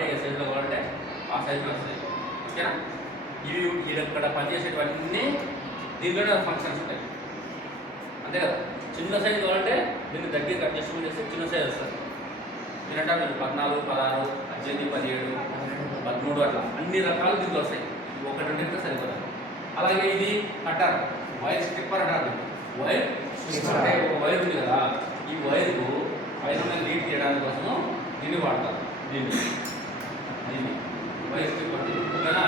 కావాలంటే ఏ సైజులో కావాలంటే ఆ సైజులో వస్తాయి. ఓకేనా? ఇవి ఇక్కడ పనిచేసేటివన్నీ దీంట్లోనే ఫంక్షన్స్ ఉంటాయి, అంతే కదా. చిన్న సైజు కావాలంటే దీన్ని దగ్గరికి అడ్జస్ట్మెంట్ చేస్తే చిన్న సైజ్ వస్తుంది. ఏంటంటే మీరు 14, 16, 18, 17, 13 అట్లా అన్ని రకాలు దీంట్లో వస్తాయి. ఒకటి ఉంటే సరిపోతుంది. అలాగే ఇది కట్టర్, వైర్ స్ట్రిప్పర్ అంటారు. వైర్ స్ట్రిప్పర్ అంటే ఒక వైర్ ఉంది కదా, ఈ వైర్కు పైన లీడ్ చేయడానికి కోసము దీన్ని వాడతారు. దీన్ని వైర్ స్ట్రిప్పర్. ఓకేనా?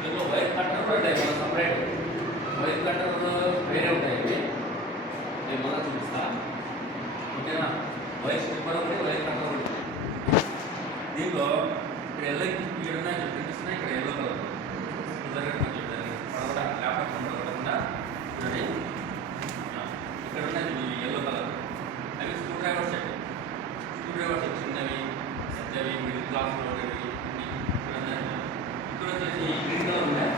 దీంట్లో వైర్ కట్టర్ కూడా ఉంటాయి, మన సపరేట్ వైర్ కట్టర్ వేరే ఉంటాయి. నేను మళ్ళీ చూపిస్తా. ఓకేనా? వైర్ స్ట్రిప్పర్ ఉంటుంది, వైర్ కట్టర్ ఉంటుంది. దీంట్లో ఇక్కడ ఎల్లో ఉన్నాయి చూపిస్తున్నాయి, ఇక్కడ ఎల్లో కలర్ ల్యాప్టాప్ పడకుండా చూడండి. ఇక్కడ ఉన్నాయి ఎల్లో కలర్, అవి స్క్రూ డ్రైవర్స్ చెప్పి చిన్నవి పెద్దవి మిడిల్ క్లాస్లో ఉండేవి. ఇక్కడ వచ్చేసి గ్రీన్ కలర్ ఉన్నాయి.